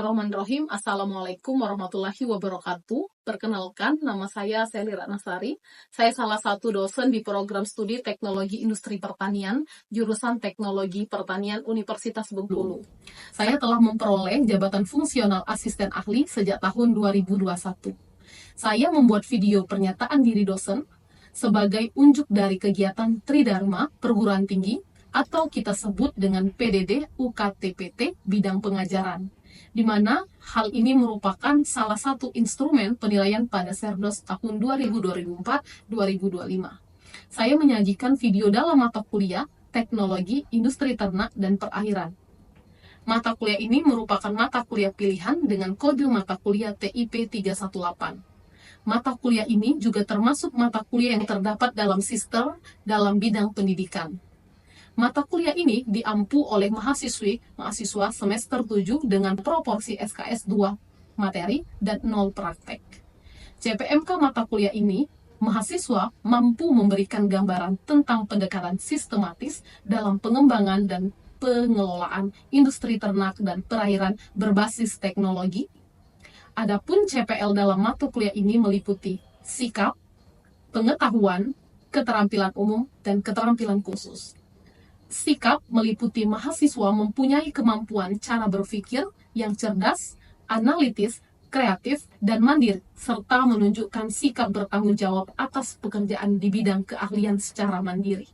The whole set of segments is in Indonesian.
Bismillahirrahmanirrahim. Assalamualaikum warahmatullahi wabarakatuh. Perkenalkan, nama saya Seli Ratnasari. Saya salah satu dosen di program studi Teknologi Industri Pertanian, jurusan Teknologi Pertanian Universitas Bengkulu. Saya telah memperoleh jabatan fungsional asisten ahli sejak tahun 2021. Saya membuat video pernyataan diri dosen sebagai unjuk dari kegiatan Tridharma Perguruan Tinggi atau kita sebut dengan PDD UKTPT bidang pengajaran, di mana hal ini merupakan salah satu instrumen penilaian pada Serdos tahun 2004-2025. Saya menyajikan video dalam mata kuliah Teknologi Industri Ternak dan Perakhiran. Mata kuliah ini merupakan mata kuliah pilihan dengan kode mata kuliah TIP 318. Mata kuliah ini juga termasuk mata kuliah yang terdapat dalam sistem dalam bidang pendidikan. Mata kuliah ini diampu oleh mahasiswa semester 7 dengan proporsi SKS 2 materi dan 0 praktek. CPMK mata kuliah ini, mahasiswa mampu memberikan gambaran tentang pendekatan sistematis dalam pengembangan dan pengelolaan industri ternak dan perakhiran berbasis teknologi. Adapun CPL dalam mata kuliah ini meliputi sikap, pengetahuan, keterampilan umum, dan keterampilan khusus. Sikap meliputi mahasiswa mempunyai kemampuan cara berpikir yang cerdas, analitis, kreatif, dan mandiri, serta menunjukkan sikap bertanggung jawab atas pekerjaan di bidang keahlian secara mandiri.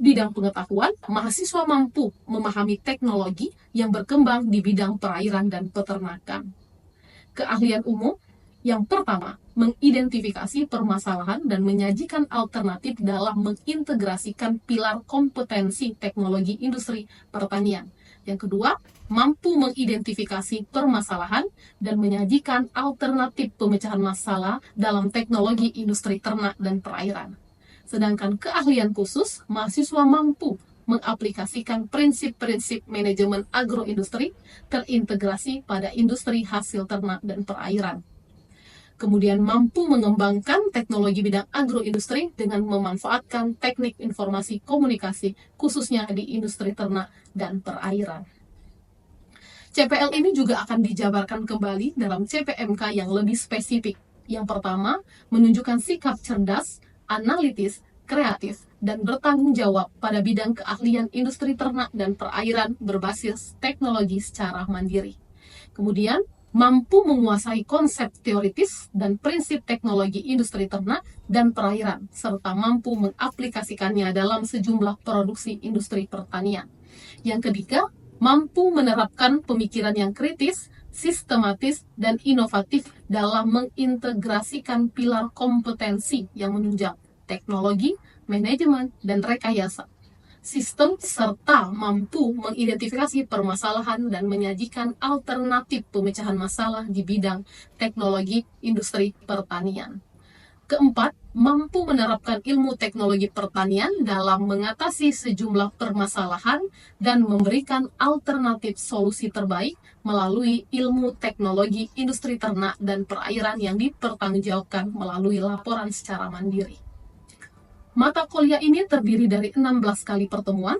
Bidang pengetahuan, mahasiswa mampu memahami teknologi yang berkembang di bidang perairan dan peternakan. Keahlian umum, yang pertama, mengidentifikasi permasalahan dan menyajikan alternatif dalam mengintegrasikan pilar kompetensi teknologi industri pertanian. Yang kedua, mampu mengidentifikasi permasalahan dan menyajikan alternatif pemecahan masalah dalam teknologi industri ternak dan perairan. Sedangkan keahlian khusus, mahasiswa mampu mengaplikasikan prinsip-prinsip manajemen agroindustri terintegrasi pada industri hasil ternak dan perairan. Kemudian mampu mengembangkan teknologi bidang agroindustri dengan memanfaatkan teknik informasi komunikasi khususnya di industri ternak dan perairan. CPL ini juga akan dijabarkan kembali dalam CPMK yang lebih spesifik. Yang pertama, menunjukkan sikap cerdas, analitis, kreatif, dan bertanggung jawab pada bidang keahlian industri ternak dan perairan berbasis teknologi secara mandiri. Kemudian, mampu menguasai konsep teoritis dan prinsip teknologi industri ternak dan perairan, serta mampu mengaplikasikannya dalam sejumlah produksi industri pertanian. Yang ketiga, mampu menerapkan pemikiran yang kritis, sistematis, dan inovatif dalam mengintegrasikan pilar kompetensi yang menunjang teknologi, manajemen, dan rekayasa sistem, serta mampu mengidentifikasi permasalahan dan menyajikan alternatif pemecahan masalah di bidang teknologi industri pertanian. Keempat, mampu menerapkan ilmu teknologi pertanian dalam mengatasi sejumlah permasalahan dan memberikan alternatif solusi terbaik melalui ilmu teknologi industri ternak dan perairan yang dipertanggungjawabkan melalui laporan secara mandiri. Mata kuliah ini terdiri dari 16 kali pertemuan,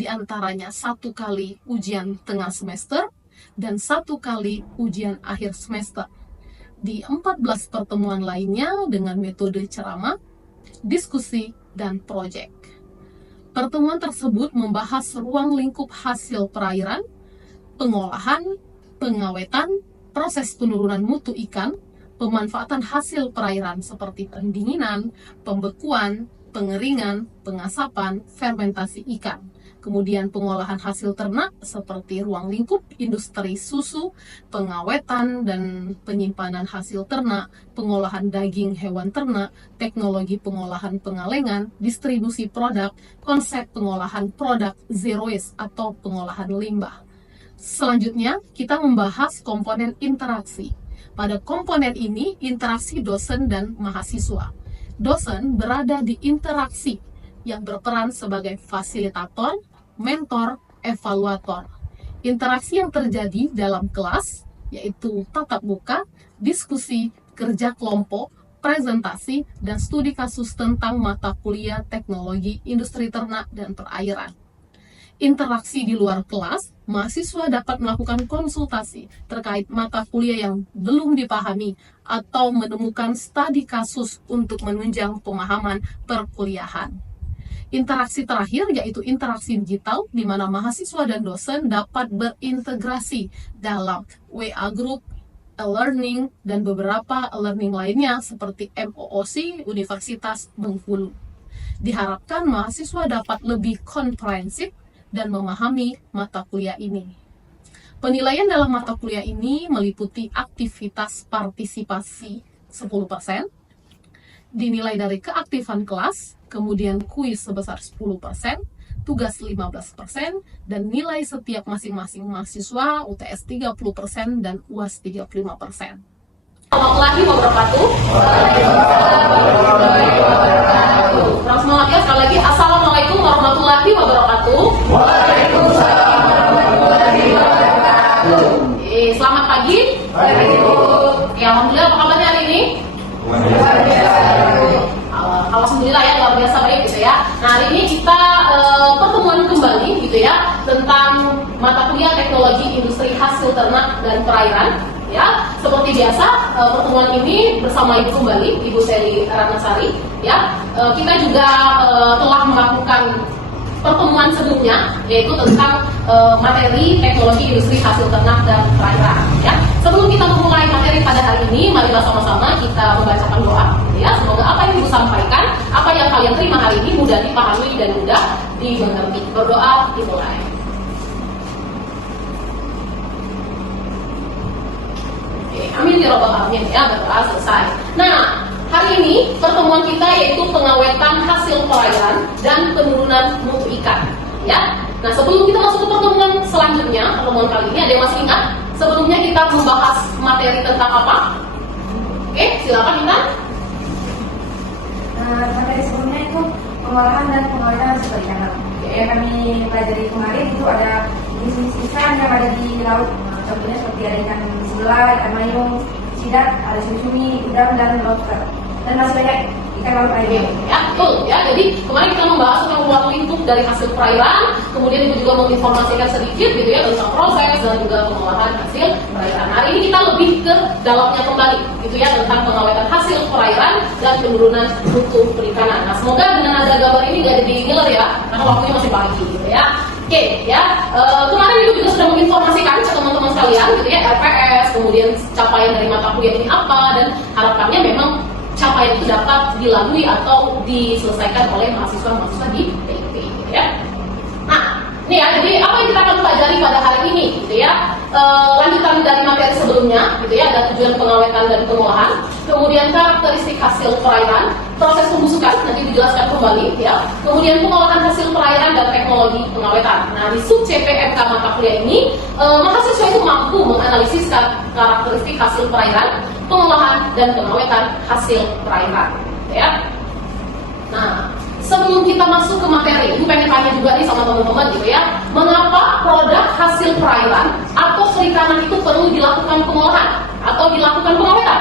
diantaranya 1 kali ujian tengah semester dan 1 kali ujian akhir semester. Di 14 pertemuan lainnya dengan metode ceramah, diskusi, dan proyek. Pertemuan tersebut membahas ruang lingkup hasil perairan, pengolahan, pengawetan, proses penurunan mutu ikan, pemanfaatan hasil perairan seperti pendinginan, pembekuan, pengeringan, pengasapan, fermentasi ikan. Kemudian pengolahan hasil ternak seperti ruang lingkup industri susu, pengawetan dan penyimpanan hasil ternak, pengolahan daging hewan ternak, teknologi pengolahan pengalengan, distribusi produk, konsep pengolahan produk zero waste atau pengolahan limbah. Selanjutnya, kita membahas komponen interaksi. Pada komponen ini, interaksi dosen dan mahasiswa. Dosen berada di interaksi yang berperan sebagai fasilitator, mentor, evaluator. Interaksi yang terjadi dalam kelas yaitu tatap muka, diskusi, kerja kelompok, presentasi, dan studi kasus tentang mata kuliah teknologi industri ternak dan perairan. Interaksi di luar kelas, mahasiswa dapat melakukan konsultasi terkait mata kuliah yang belum dipahami atau menemukan studi kasus untuk menunjang pemahaman perkuliahan. Interaksi terakhir yaitu interaksi digital, di mana mahasiswa dan dosen dapat berintegrasi dalam WA Group, e-learning, dan beberapa e-learning lainnya seperti MOOC Universitas Bengkulu. Diharapkan mahasiswa dapat lebih komprehensif dan memahami mata kuliah ini. Penilaian dalam mata kuliah ini meliputi aktivitas partisipasi 10%, dinilai dari keaktifan kelas, kemudian kuis sebesar 10%, tugas 15%, dan nilai setiap masing-masing mahasiswa UTS 30% dan UAS 35%. Warahmatullahi wabarakatuh. Kurang semangat ya, sekali lagi. Assalamualaikum warahmatullahi wabarakatuh. Waalaikumsalam warahmatullahi wabarakatuh. Selamat pagi. Ya, alhamdulillah, apa kabarnya hari ini? Luar biasa. Alhamdulillah ya, luar biasa baik gitu ya. Nah, hari ini kita pertemuan kembali gitu ya tentang mata kuliah teknologi industri hasil ternak dan perairan. Ya, seperti biasa pertemuan ini bersama Ibu kembali, Ibu Seli Ratnasari. Ya, kita juga telah melakukan pertemuan sebelumnya, yaitu tentang materi teknologi industri hasil ternak dan perairan. Ya, sebelum kita memulai materi pada hari ini, marilah sama-sama kita membacakan doa. Ya, semoga apa yang Ibu sampaikan, apa yang kalian terima hari ini mudah dipahami dan mudah dimengerti. Berdoa dimulai. Amin ya robbal alamin ya, berdoa selesai. Nah, hari ini pertemuan kita yaitu pengawetan hasil perairan dan penurunan mutu ikan. Ya. Nah, sebelum kita masuk ke pertemuan selanjutnya, pertemuan kali ini ada yang masih ingat? Sebelumnya kita membahas materi tentang apa? Oke, silakan Intan. Materi sebelumnya itu pengolahan dan pengawetan hasil perikanan. Yang kami pelajari kemarin itu ada jenis ikan yang ada di laut. Contohnya seperti ada ikan sebelah, ikan mayung, sidat, ada cumi, udang, dan lobster. Dan masih banyak ikan laut lainnya. Ya, betul. Ya, jadi kemarin kita membahas tentang ruang lingkup dari hasil perairan, kemudian itu juga menginformasikan sedikit gitu ya tentang proses dan juga pengolahan hasil perairan. Hari ini kita lebih ke dalamnya kembali gitu ya tentang pengawetan hasil perairan dan penurunan mutu perikanan. Nah, semoga dengan ada gambar ini nggak jadi ngiler ya, karena waktunya masih pagi gitu ya. Oke, ya kemarin itu juga sudah menginformasikan ke teman-teman sekalian gitu ya RPS, kemudian capaian dari mata kuliah ini apa, dan harapannya memang capaian itu dapat dilalui atau diselesaikan oleh mahasiswa-mahasiswa di TIP gitu ya. Nah, ini ya, jadi apa yang kita akan pelajari pada hari ini gitu ya, lanjutan dari materi sebelumnya gitu ya, ada tujuan pengawetan dan pengolahan, kemudian karakteristik hasil perairan, proses pembusukan nanti dijelaskan kembali ya, kemudian pengolahan hasil perairan dan teknologi pengawetan. Nah, di sub CPMK mata kuliah ini mahasiswa itu mampu menganalisis karakteristik hasil perairan, pengolahan dan pengawetan hasil perairan ya. Nah, sebelum kita masuk ke materi, Ibu pengen tanya juga nih sama teman-teman gitu ya, mengapa produk hasil perairan atau perikanan itu perlu dilakukan pengolahan atau dilakukan pengawetan?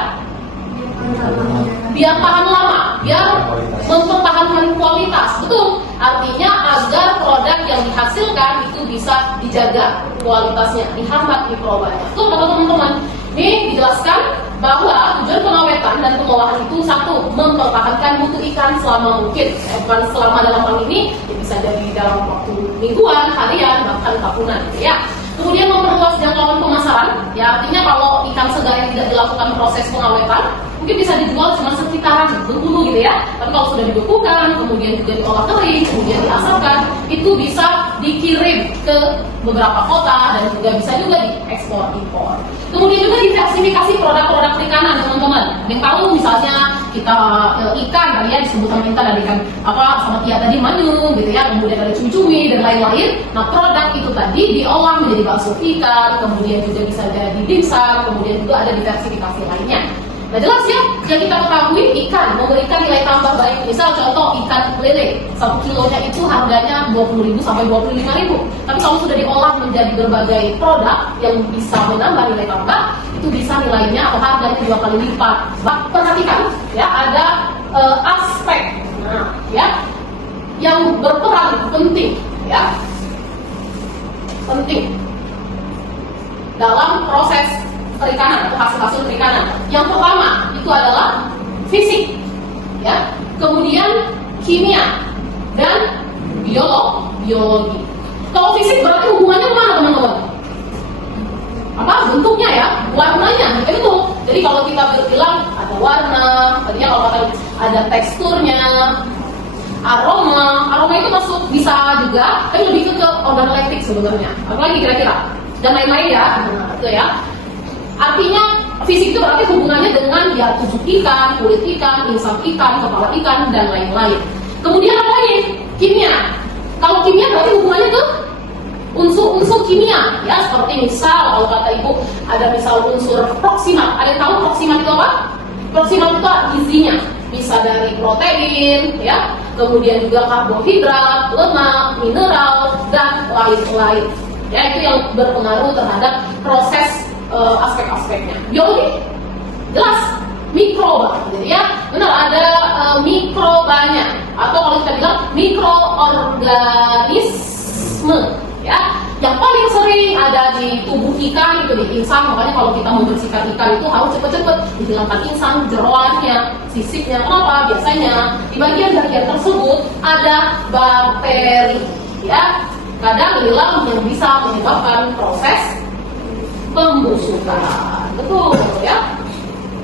Biar tahan lama, biar mempertahankan kualitas. Betul, artinya agar produk yang dihasilkan itu bisa dijaga kualitasnya, dihambat mikrobanya. Betul kata teman-teman. Ini dijelaskan bahwa tujuan pengawetan dan pengolahan itu satu, mempertahankan mutu ikan selama mungkin, bukan selama dalam hal ini, ya bisa jadi dalam waktu mingguan, harian, bahkan tahunan gitu ya. Kemudian memperluas jangkauan pemasaran, ya artinya kalau ikan segar yang tidak dilakukan proses pengawetan, mungkin bisa dijual cuma sekitaran Bengkulu gitu ya. Tapi kalau sudah dibekukan, kemudian juga diolah kering, kemudian diasapkan, itu bisa dikirim ke beberapa kota dan juga bisa juga diekspor impor. Kemudian juga diversifikasi produk-produk perikanan teman-teman. Yang tahu misalnya kita ikan kali ya disebut sama kita dari ikan apa sama Tia tadi manyung gitu ya, kemudian ada cumi-cumi dan lain-lain. Nah, produk itu tadi diolah menjadi bakso ikan, kemudian juga bisa jadi dimsum, kemudian juga ada diversifikasi lainnya. Nah, jelas ya, yang kita ketahui ikan memberikan nilai tambah baik. Misal contoh ikan lele, 1 kilonya itu harganya 20.000 sampai 25.000. Tapi kalau sudah diolah menjadi berbagai produk yang bisa menambah nilai tambah, itu bisa nilainya atau harganya 2 kali lipat. Perhatikan ya, ada aspek ya yang berperan penting ya. penting dalam proses perikanan atau hasil-hasil perikanan. Yang pertama itu adalah fisik, ya, kemudian kimia dan biologi. Kalau fisik berarti hubungannya mana teman-teman? Apa bentuknya ya, warnanya, itu. Jadi kalau kita bilang ada warna, tadinya kalau kata ada teksturnya, aroma itu masuk bisa juga, tapi lebih ke organoleptik sebenarnya. Apalagi kira-kira dan lain-lain ya, itu ya. Artinya fisik itu berarti hubungannya dengan ya tubuh ikan, kulit ikan, insang ikan, kepala ikan dan lain-lain. Kemudian apa lagi? Kimia. Kalau kimia berarti hubungannya ke unsur-unsur kimia, ya seperti misal kalau kata ibu ada misal unsur proksimat. Ada yang tahu proksimat itu apa? Proksimat itu gizinya bisa dari protein, ya, kemudian juga karbohidrat, lemak, mineral dan lain-lain. Ya itu yang berpengaruh terhadap proses aspek-aspeknya. Biologi jelas mikroba, jadi ya benar ada mikrobanya atau kalau kita bilang mikroorganisme, ya yang paling sering ada di tubuh ikan itu di insang. Makanya kalau kita membersihkan ikan itu harus cepat-cepat dihilangkan insang, jeroannya, sisiknya. Kenapa? Biasanya di bagian-bagian tersebut ada bakteri, ya kadang hilang yang bisa menyebabkan proses pembusukan. Betul ya.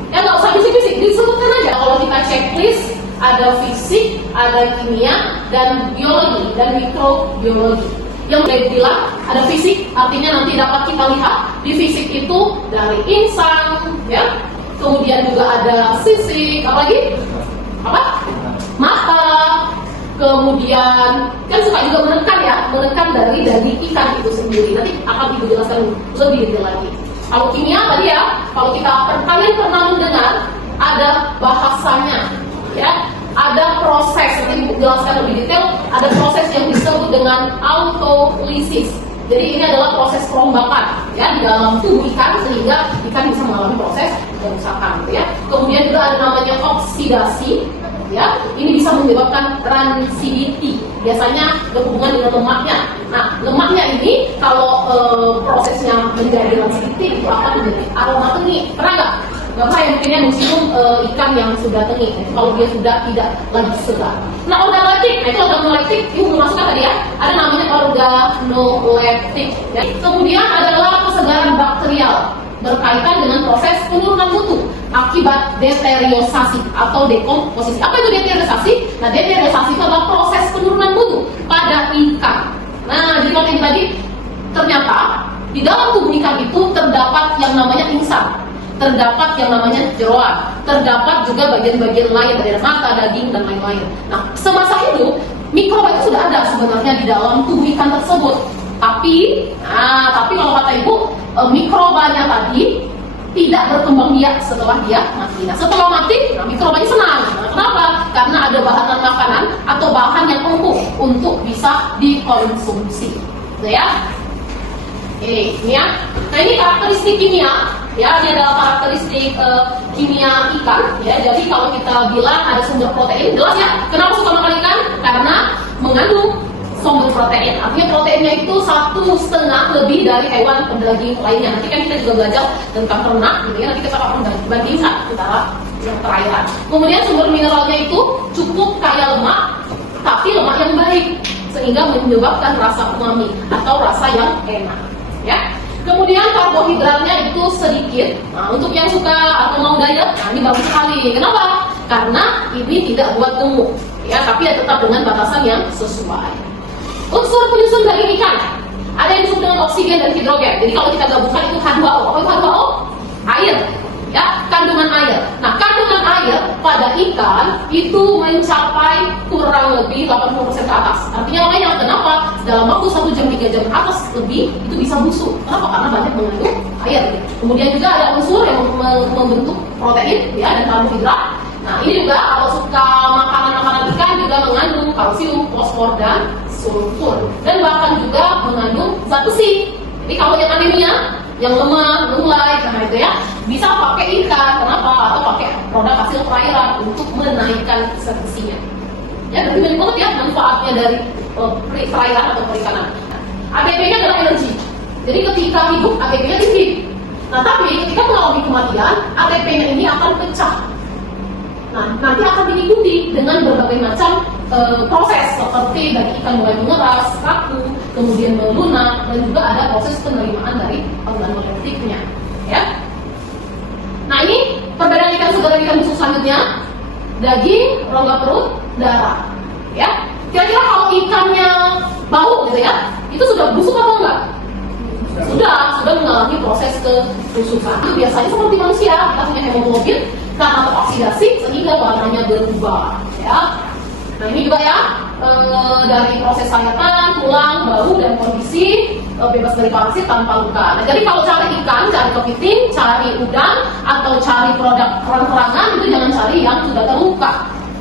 Ya nggak usah bisik-bisik, disebutkan aja. Kalau kita checklist ada fisik, ada kimia, dan biologi dan mikrobiologi. Yang boleh bilang ada fisik, artinya nanti dapat kita lihat di fisik itu dari insang, ya. Kemudian juga ada sisik, apalagi apa? Mata. Kemudian kan suka juga menekan ya, menekan dari ikan itu sendiri. Nanti akan ibu jelaskan lebih detail lagi. Kalau kimia tadi ya, kalau kalian pernah mendengar ada bahasanya, ya, ada proses. Nanti ibu jelaskan lebih detail. Ada proses yang disebut dengan autolisis. Jadi ini adalah proses perombakan, ya, di dalam tubuh ikan sehingga ikan bisa mengalami proses kerusakan, gitu ya. Kemudian juga ada namanya oksidasi. Ya, ini bisa menyebabkan rancidity. Biasanya berhubungan dengan lemaknya. Nah, lemaknya ini kalau prosesnya menjadi rancidity itu akan menjadi aroma tengik. Pernah nggak? Bapak yang mungkinnya museum ikan yang sudah tengik. Itu kalau dia sudah tidak lagi segar. Nah, organoleptik. Nah, itu organoleptik. Ibu masukkan tadi ya. Ada namanya organoleptik. Ya. Kemudian adalah kesegaran bakterial, berkaitan dengan proses penurunan mutu akibat deteriosasi atau dekomposisi. Apa itu deteriosasi? Nah, deteriosasi itu adalah proses penurunan mutu pada ikan. Nah, jadi kalau tadi ternyata di dalam tubuh ikan itu terdapat yang namanya insang, terdapat yang namanya jeroan, terdapat juga bagian-bagian lain dari mata, daging dan lain-lain. Nah, semasa hidup mikroba itu sudah ada sebenarnya di dalam tubuh ikan tersebut. Tapi kalau kata ibu, mikrobanya tadi tidak berkembang biak setelah dia mati. Nah, setelah mati, mikrobanya senang. Nah, kenapa? Karena ada bahan makanan atau bahan yang empuk untuk bisa dikonsumsi. Gitu ya. Ini ya. Nah, ini karakteristik kimia. Ya, ini adalah karakteristik kimia ikan. Ya, jadi kalau kita bilang ada sumber protein, jelas ya. Kenapa suka makan ikan? Karena mengandung sumber protein. Artinya proteinnya itu 1,5 lebih dari hewan pendaging lainnya. Nanti kan kita juga belajar tentang ternak, gitu ya. Nanti kita akan bandingkan antara yang perairan. Kemudian sumber mineralnya itu cukup kaya lemak, tapi lemak yang baik, sehingga menyebabkan rasa umami atau rasa yang enak. Ya. Kemudian karbohidratnya itu sedikit. Nah, untuk yang suka atau mau diet, nah ini bagus sekali. Kenapa? Karena ini tidak buat gemuk, ya, tapi ya tetap dengan batasan yang sesuai. Unsur penyusun daging ikan ada yang disebut dengan oksigen dan hidrogen. Jadi kalau kita gabungkan itu H2O. Apa itu H2O? Air, ya, kandungan air. Nah, kandungan air pada ikan itu mencapai kurang lebih 80% ke atas. Artinya makanya kenapa dalam waktu 1 jam 3 jam atas lebih itu bisa busuk. Kenapa? Karena banyak mengandung air. Kemudian juga ada unsur yang membentuk protein, ya, dan karbohidrat. Nah, ini juga kalau suka makanan-makanan ikan juga mengandung kalsium, fosfor, dan sulfur, dan bahkan juga mengandung zat besi. Jadi kalau yang anemia, yang lemah, lunglai, karena itu ya, bisa pakai ikan. Kenapa? Atau pakai produk hasil perairan untuk menaikkan zat besinya. Ya, berarti banyak banget ya manfaatnya dari perairan atau perikanan. ATP-nya adalah energi. Jadi ketika hidup, ATP-nya tinggi. Nah, tapi ketika mengalami kematian, ATP-nya ini akan pecah. Nah, nanti akan diikuti dengan berbagai macam proses, seperti dari ikan mulai mengeras, kaku, kemudian melunak, dan juga ada proses penerimaan dari organ genetiknya. Ya. Nah, ini perbedaan ikan segar dan ikan busuk selanjutnya: daging, rongga perut, darah. Ya. Kira-kira kalau ikannya bau gitu ya, itu sudah busuk atau enggak? Sudah mengalami proses kebusukan. Biasanya seperti manusia, kita punya hemoglobin karena teroksidasi sehingga warnanya berubah. Ya. Nah, ini juga ya dari proses sayatan, tulang, bau, dan kondisi bebas dari parasit tanpa luka. Nah, jadi kalau cari ikan, cari kepiting, cari udang, atau cari produk kerang-kerangan, itu jangan cari yang sudah terluka.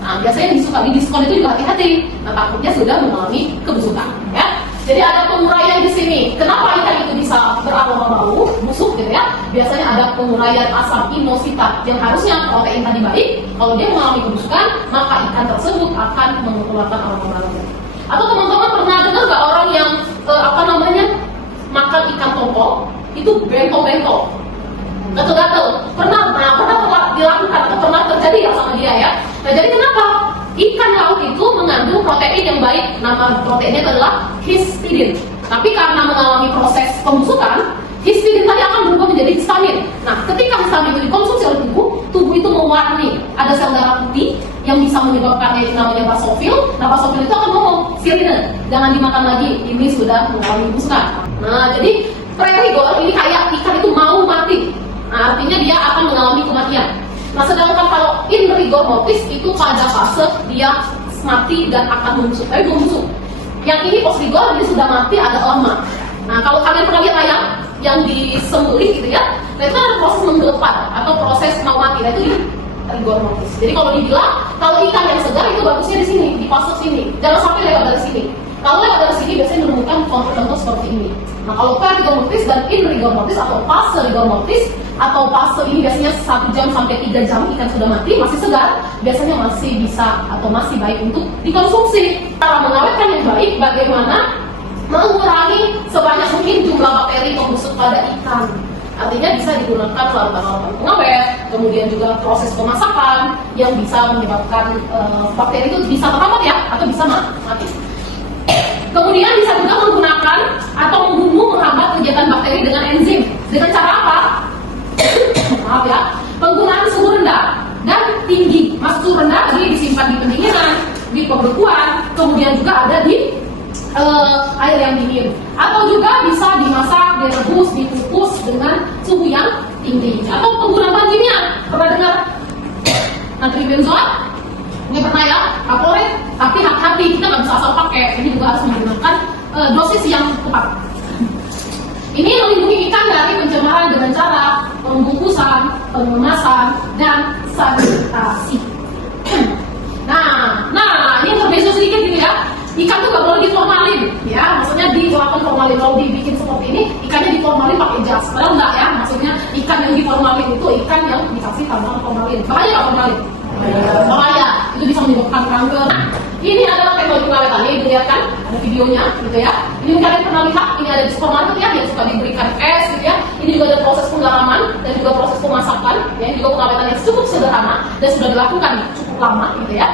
Nah, biasanya di diskon itu juga hati-hati. Nah, takutnya sudah mengalami kebusukan. Ya. Jadi ada penguraian di sini. Kenapa ikan itu bisa beraroma bau, busuk gitu ya? Biasanya ada penguraian asam inositrat yang harusnya protein tadi baik. Kalau dia mengalami kebusukan, maka ikan tersebut akan mengeluarkan aroma bau. Atau teman-teman pernah dengar nggak orang yang makan ikan tongkol itu bentol-bentol, gatel-gatel? Pernah dilakukan atau pernah terjadi ya sama dia ya? Nah, jadi kenapa? Ikan laut itu mengandung protein yang baik. Nama proteinnya adalah histidin. Tapi karena mengalami proses pembusukan, histidin tadi akan berubah menjadi histamin. Nah, ketika histamin itu dikonsumsi oleh tubuh itu mewarni. Ada sel darah putih yang bisa menyebabkannya itu namanya basofil. Nah, basofil itu akan ngomong, sirine, jangan dimakan lagi, ini sudah mengalami pembusukan. Nah, jadi pre-rigor ini kayak ikan itu mau mati. Nah, artinya dia akan mengalami kematian. Nah, sedangkan kalau in rigor mortis itu pada fase dia mati dan akan membusuk, tapi belum busuk. Yang ini post rigor dia sudah mati agak lama. Nah, kalau kalian pernah lihat ayam yang disembelih gitu ya, nah itu ada proses menggelepar atau proses mau mati. Nah, itu di rigor mortis. Jadi kalau dibilang kalau ikan yang segar itu bagusnya di sini, di fase sini. Jangan sampai lewat dari sini. Kalau lewat dari sini biasanya menemukan contoh-contoh seperti ini. Nah, kalau pre-rigor mortis dan in rigor mortis atau fase rigor mortis atau fase ini biasanya 1 jam sampai 3 jam ikan sudah mati, masih segar, biasanya masih bisa atau masih baik untuk dikonsumsi. Cara mengawetkan yang baik bagaimana mengurangi sebanyak mungkin jumlah bakteri pembusuk pada ikan. Artinya bisa digunakan larutan-larutan pengawet, kemudian juga proses pemasakan yang bisa menyebabkan bakteri itu bisa terhambat ya, atau bisa mati. Kemudian bisa juga menggunakan atau menghambat kegiatan bakteri dengan enzim. Dengan cara apa? Maaf ya, penggunaan suhu rendah dan tinggi. Maksud suhu rendah tadi disimpan di pendinginan, di pembekuan, kemudian juga ada di air yang dingin. Atau juga bisa dimasak, direbus, dikukus dengan suhu yang tinggi. Atau penggunaan bahan kimia. Pernah dengar natrium benzoat? Ini pernah ya, kaporit, tapi hati-hati, kita nggak bisa asal pakai. Ini juga harus menggunakan dosis yang tepat. Ini melindungi ikan dari pencemaran dengan cara pembungkusan, pengemasan, dan sanitasi. Nah, ini berbeda sedikit ini ya. Ikan tuh nggak boleh diformalin, ya. Maksudnya dilakukan formalin. Kalau dibikin seperti ini, ikannya diformalin pakai jas. Padahal enggak ya. Maksudnya ikan yang diformalin itu ikan yang dikasih tambahan formalin. Bahaya nggak formalin? Bahaya. Itu bisa menyebabkan kanker. Ini adalah teknologi pengawetan. Ini dilihat kan? Ada videonya, gitu ya. Ini kalian pernah lihat? Ini ada di supermarket ya, yang suka diberikan es, gitu ya. Ini juga ada proses penggaraman dan juga proses pemasakan, ya. Ini juga pengawetan yang cukup sederhana dan sudah dilakukan cukup lama, gitu ya.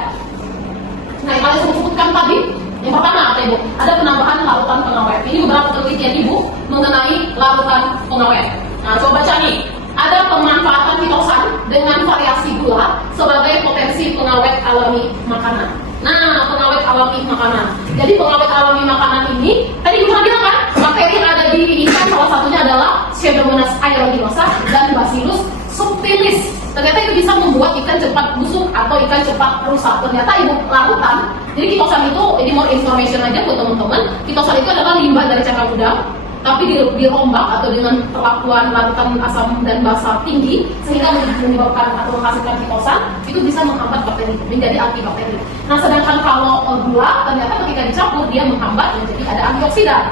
Nah, yang kalian sebutkan tadi, yang pertama apa Ibu? Ada penambahan larutan pengawet. Ini beberapa penelitian Ibu mengenai larutan pengawet. Nah, coba baca nih. Ada pemanfaatan pitosan dengan variasi gula sebagai potensi pengawet alami makanan. Nah, pengawet alami makanan. Jadi pengawet alami makanan ini, tadi Ibu bilang kan, bakteri yang ada di ikan salah satunya adalah Pseudomonas aeruginosa dan Bacillus subtilis. Ternyata itu bisa membuat ikan cepat busuk atau ikan cepat rusak. Ternyata Ibu larutan. Jadi kitosan itu, ini more information aja buat teman-teman. Kitosan itu adalah limbah dari cangkang udang, tapi dirombak atau dengan perlakuan larutan asam dan basa tinggi sehingga menyebabkan atau menghasilkan kitosan, itu bisa menghambat bakteri, menjadi antibakteri. Nah, sedangkan kalau gula ternyata ketika dicampur dia menghambat menjadi ada antioksidan.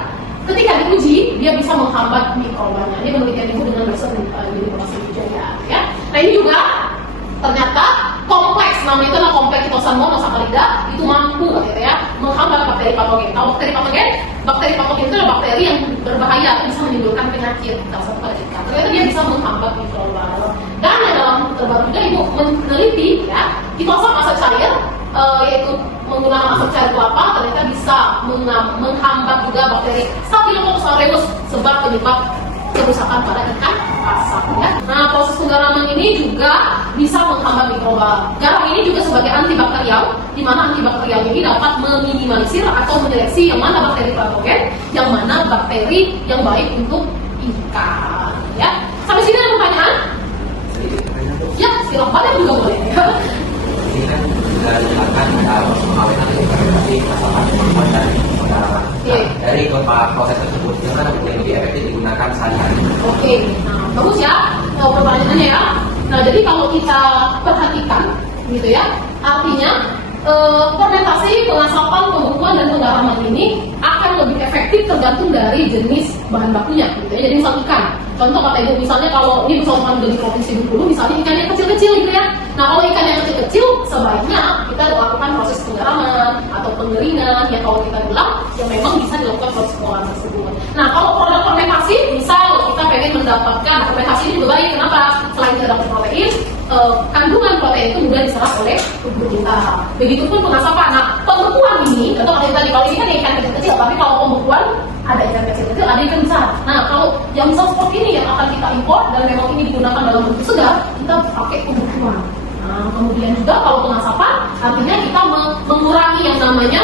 Ketika diuji dia bisa menghambat mikrobanya. Ini penelitian Ibu dengan dosen Universitas Wijaya, ya. Nah, ini juga ternyata kompleks, namanya itu adalah kompleks kitosan monosakarida, itu mampu gitu ya menghambat bakteri patogen. Tahu bakteri patogen? bakteri patogen itu adalah bakteri yang berbahaya, bisa menimbulkan penyakit, salah satu pada ikan. Ternyata dia bisa menghambat mikroba. Dan dalam terbaru juga ibu meneliti ya, di asap cair, yaitu menggunakan asap cair kelapa, ternyata bisa menghambat juga bakteri Staphylococcus aureus, sebab penyebab kerusakan pada ikan asap ya. Nah, proses penggaraman ini juga bisa menghambat mikroba. Garam ini juga sebagai antibakterial, di mana antibakterial ini dapat meminimalisir atau mendeteksi yang mana bakteri patogen, yang mana bakteri yang baik untuk ikan. Ya, sampai sini ada pertanyaan? Ya, silakan juga boleh. Ini kan sudah dijelaskan proses pengawetan itu fermentasi, masalah pembuatan dan penggaraman. Dari keempat proses tersebut, yang mana yang lebih efektif digunakan sehari-hari? Oke, nah bagus ya pertanyaannya ya. Nah jadi kalau kita perhatikan gitu ya, artinya fermentasi, pengasapan, pembekuan dan penggaraman ini akan lebih efektif tergantung dari jenis bahan bakunya gitu ya. Jadi misal ikan, contoh kata ibu misalnya kalau ini misalkan di provinsi Bengkulu misalnya ikannya kecil-kecil gitu ya. Nah kalau ikan yang kecil-kecil sebaiknya kita lakukan proses penggaraman atau pengeringan ya, kalau kita bilang yang memang bisa dilakukan proses pengolahan tersebut. Nah kalau produk fermentasi, misal kita pengen mendapatkan fermentasi ini lebih baik, kenapa? Selain kita dapat protein, kandungan protein itu mudah diserap oleh tubuh kita. Begitupun pengasapan. Nah pembekuan ini, contoh tadi kalau ini kan ikan kecil-kecil, tapi kalau pembekuan ada ikan kecil-kecil, ada ikan besar. Nah kalau yang besar seperti ini yang akan kita import dan memang ini digunakan dalam bentuk segar, kita pakai pembekuan. Nah, kemudian juga kalau pengasapan, artinya kita mengurangi yang namanya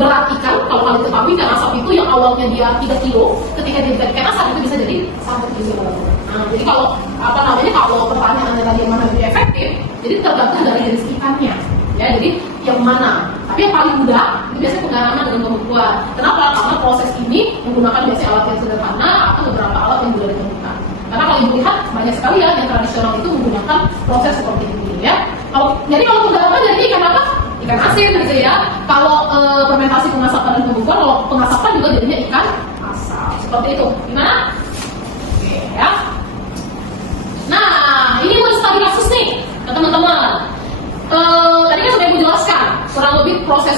berat ikan. Kalau kalian ketahui ikan asap itu yang awalnya dia 3 kilo, ketika dia ikan asap itu bisa jadi sampai 7 kilo. Nah, jadi kalau kalau pertanyaannya tadi yang mana lebih efektif, jadi tergantung dari jenis ikannya. Ya, jadi yang mana? Tapi yang paling mudah itu biasanya penggaraman dengan pembekuan. Kenapa? Karena proses ini menggunakan biasanya alat yang sederhana atau beberapa alat yang mudah ditemukan. Karena kalau ibu lihat banyak sekali ya yang tradisional itu menggunakan proses seperti ini ya. Jadi kalau penggaraman jadi ikan apa? Ikan asin gitu ya. Kalau fermentasi, pengasapan dan pembekuan, kalau pengasapan juga jadinya ikan asap. Seperti itu. Gimana? Oke ya. Nah, ini mau studi kasus nih ke teman-teman. Tadi kan sudah ibu jelaskan kurang lebih proses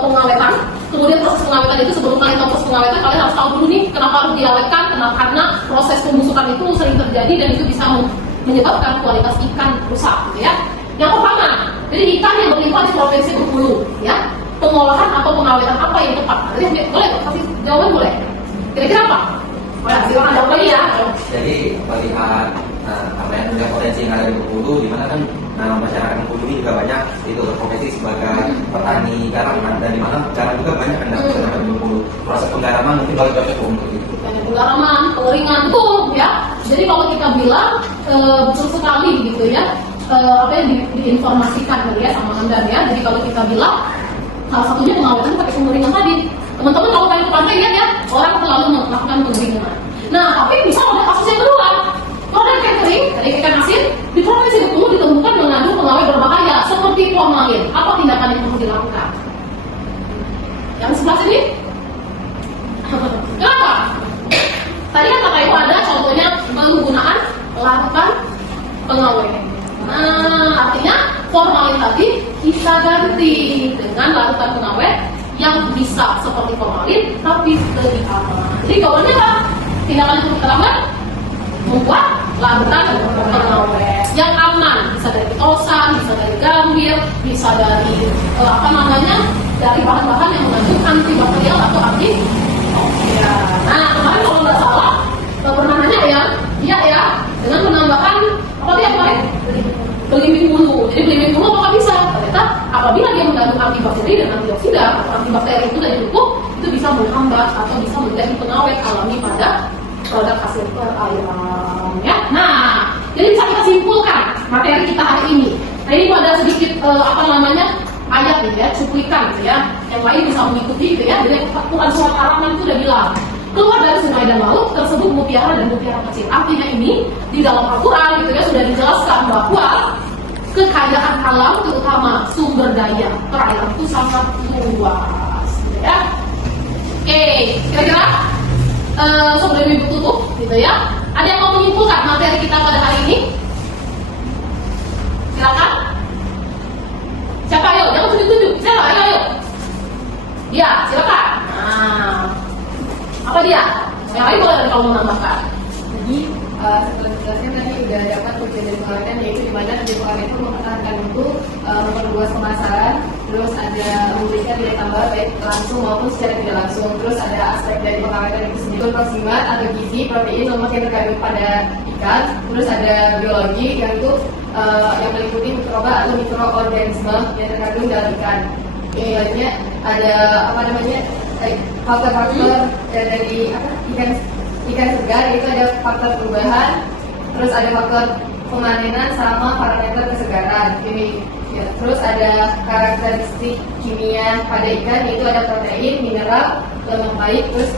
pengawetan. Kemudian proses pengawetan itu sebelum kalian tahu proses pengawetan, kalian harus tahu dulu nih kenapa harus diawetkan, karena proses pembusukan itu sering terjadi dan itu bisa menyebabkan kualitas ikan rusak, gitu ya. Yang pertama, jadi ikan yang berlimpah di provinsi Bengkulu, ya, pengolahan atau pengawetan apa yang tepat? Jadi boleh kasih jawaban boleh? Kira-kira apa? Boleh, silakan jawab lagi ya. Jadi melihat apa yang punya potensi yang ada di Bengkulu, di mana kan masyarakat Bengkulu ini juga banyak itu berprofesi sebagai petani garam kan, dan di mana garam juga banyak kan di Bengkulu. Proses penggaraman mungkin kalau cocok untuk itu. Penggaraman, pengeringan tuh ya. Jadi kalau kita bilang betul sekali gitu ya, apa yang diinformasikan ya sama Anda ya. Jadi kalau kita bilang salah satunya pengawetan pakai pengeringan tadi. Teman-teman kalau kalian ke pantai lihat ya, orang selalu melakukan pengeringan. Nah, tapi misal ada kasus yang kedua, produk catering dari ikan asin di provinsi Bengkulu ditemukan mengandung pengawet berbahaya seperti formalin. Apa tindakan yang harus dilakukan? Yang sebelah sini? Kenapa? Tadi kan kata ibu ada contohnya penggunaan larutan pengawet. Nah, artinya formalin tadi kita ganti dengan larutan pengawet yang bisa seperti formalin tapi lebih aman. Jadi jawabannya apa? Tindakan yang kita lakukan membuat larutan pengawet yang aman, bisa dari pitosan, bisa dari gambir, bisa dari dari bahan-bahan yang mengandung antibakterial atau antibakterial. Nah, kemarin kalau nggak salah pernah nanya ya, iya ya, dengan menambahkan apa dia kemarin? Belimbing bulu. Jadi belimbing bulu apakah bisa? Ternyata apabila dia mengandung antibakteri dan antioksidan atau antibakteri itu dari pupuk, itu bisa menghambat atau bisa menjadi pengawet alami pada produk hasil perairan. Ya. Nah, jadi bisa kita simpulkan materi kita hari ini. Nah, ini ada sedikit ayat gitu ya, cuplikan gitu ya. Yang lain bisa mengikuti gitu ya. Jadi Quran surat Ar-Rahman itu udah bilang, keluar dari sungai dan laut tersebut mutiara dan mutiara kecil. Artinya ini di dalam Al-Quran gitu ya sudah dijelaskan bahwa kekayaan alam terutama sumber daya perairan itu sangat luas, gitu ya. Oke, kira-kira sebelum ibu tutup, gitu ya. Ada yang mau menyimpulkan materi kita pada hari ini? Silakan. Siapa ayo? Jangan tunjuk-tunjuk. Siapa? Ayo. Ya, silakan. Nah, Apa dia? Yang lain boleh kalau menambahkan. Jadi setelah dijelaskan tadi udah dapat tujuan dari pengawetan, yaitu di mana dari pengawetan itu mempertahankan mutu, memperluas pemasaran, terus ada memberikan nilai tambah baik langsung maupun secara tidak langsung. Terus ada aspek dari pengawetan itu sendiri, proksimat atau gizi, protein, lemak yang terkandung pada ikan. Terus ada biologi yang itu yang meliputi mikroba atau mikroorganisme yang terkandung dalam ikan. Lainnya ada faktor-faktor dari ikan segar, itu ada faktor perubahan, terus ada faktor pemanenan sama parameter kesegaran. Ya, terus ada karakteristik kimia pada ikan, yaitu ada protein, mineral, lemak baik, terus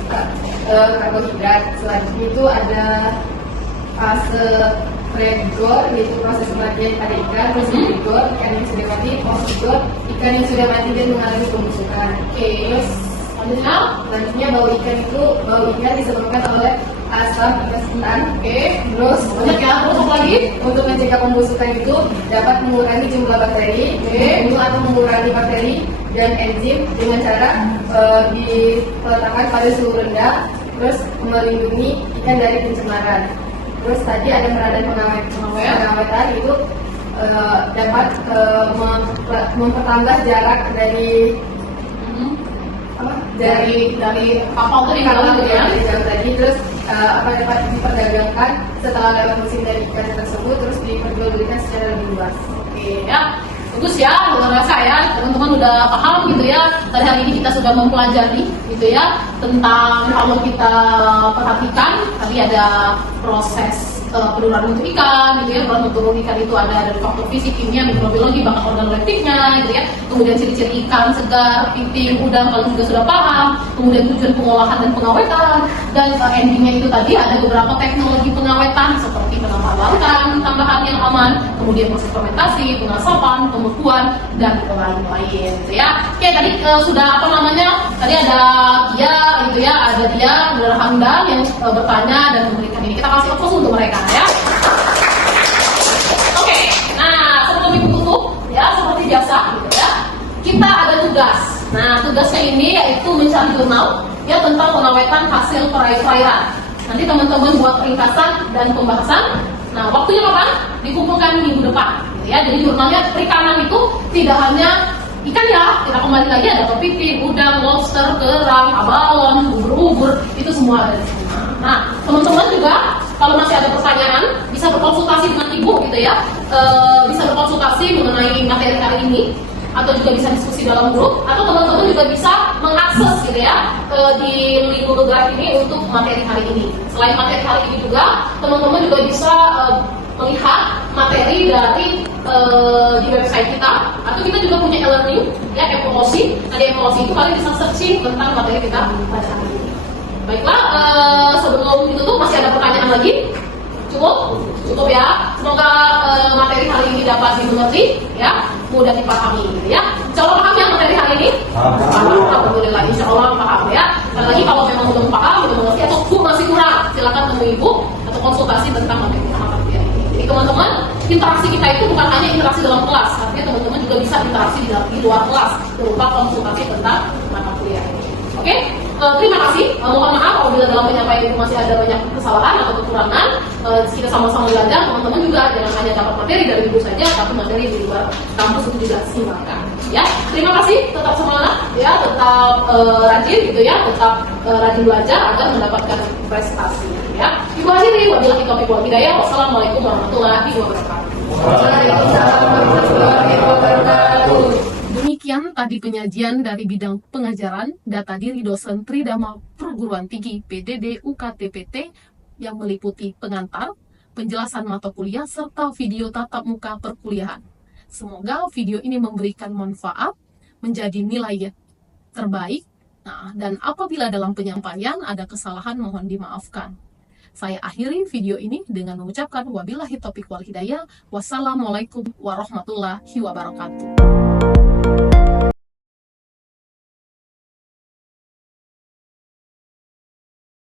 karbohidrat. Selanjutnya itu ada fase pre-vigor, yaitu proses kematian pada ikan. Terus vigor, ikan yang sudah mati. Post-vigor, ikan yang sudah mati dan mengalami pembusukan. Terus selanjutnya bau ikan disebabkan oleh asam ketan. Terus Banyak ya, terus apa lagi? untuk mencegah pembusukan itu dapat mengurangi jumlah bakteri, atau mengurangi bakteri dan enzim dengan cara diletakkan pada suhu rendah, terus melindungi ikan dari pencemaran. Terus tadi ada peradan pengawetan itu dapat mempertambah jarak dari kapal tadi kapal ya. tadi, terus dapat diperdagangkan setelah lewat musim dari ikan tersebut, terus diperjualbelikan secara lebih luas. Oke ya, bagus ya, luar biasa ya, teman-teman udah paham gitu ya. Tadi hari ini kita sudah mempelajari gitu ya tentang, kalau kita perhatikan tadi ada proses penurunan mutu ikan gitu ya. Proses menurun ikan itu ada dari faktor fisik, kimia, mikrobiologi, bahkan organoleptiknya gitu ya. Kemudian ciri-ciri ikan segar, piting, udang kalau juga sudah paham. Kemudian tujuan pengolahan dan pengawetan, dan endingnya itu tadi ada beberapa teknologi pengawetan seperti penambahan larutan tambahan yang aman, kemudian proses fermentasi, pengasapan, pembekuan, dan lain-lain gitu ya. Oke, tadi sudah tadi ada Kia gitu ya, ada Hamdan yang bertanya dan memberikan ini. Kita kasih fokus untuk mereka ya. Oke, nah sebelum ibu tutup ya, seperti biasa gitu ya, kita ada tugas. Nah, tugasnya ini yaitu mencari jurnal ya tentang pengawetan hasil perairan. Nanti teman-teman buat ringkasan dan pembahasan. Nah, waktunya kapan? Dikumpulkan minggu depan gitu ya. Jadi jurnalnya perikanan itu tidak hanya ikan ya, kita kembali lagi ada kepiting, udang, lobster, kerang, abalon, ubur-ubur, itu semua ada di sini. Nah, teman-teman juga kalau masih ada pertanyaan bisa berkonsultasi dengan ibu gitu ya, bisa berkonsultasi mengenai materi hari ini, atau juga bisa diskusi dalam grup, atau teman-teman juga bisa mengakses gitu ya di link Google Drive ini untuk materi hari ini. Selain materi hari ini juga teman-teman juga bisa melihat materi dari di website kita, atau kita juga punya e-learning ya, evaluasi. Nah, di evaluasi itu kalian bisa searching tentang materi kita pada hari ini. Baiklah, sebelum ditutup masih ada pertanyaan lagi? Cukup ya. Semoga materi hari ini dapat dimengerti ya, mudah dipahami ya. Insya Allah paham ya materi hari ini? Alhamdulillah, insya Allah paham ya. Dan lagi kalau memang belum paham, belum mengerti atau masih kurang, silakan temui ibu atau konsultasi tentang materi ini. Jadi teman-teman, interaksi kita itu bukan hanya interaksi dalam kelas, artinya teman-teman juga bisa interaksi di luar kelas berupa konsultasi tentang mata kuliah ini. Oke, terima kasih. Mohon maaf apabila dalam penyampaian itu masih ada banyak kesalahan atau kekurangan. Kita sama-sama belajar, teman-teman juga jangan hanya dapat materi dari ibu saja, tapi materi di luar kampus itu juga simakkan. Ya, terima kasih. Tetap semangat, ya, tetap rajin gitu ya, tetap rajin belajar agar mendapatkan prestasi. Ya, ibu akhiri. Wabillahi taufiq wal hidayah. Wassalamualaikum warahmatullahi wabarakatuh. Waalaikumsalam warahmatullahi wabarakatuh. Demikian tadi penyajian dari bidang pengajaran data diri dosen Tridharma Perguruan Tinggi PDD UKTPT yang meliputi pengantar, penjelasan mata kuliah, serta video tatap muka perkuliahan. Semoga video ini memberikan manfaat, menjadi nilai terbaik. Nah, dan apabila dalam penyampaian ada kesalahan mohon dimaafkan. Saya akhiri video ini dengan mengucapkan wabillahi taufiq wal hidayah. Wassalamualaikum warahmatullahi wabarakatuh.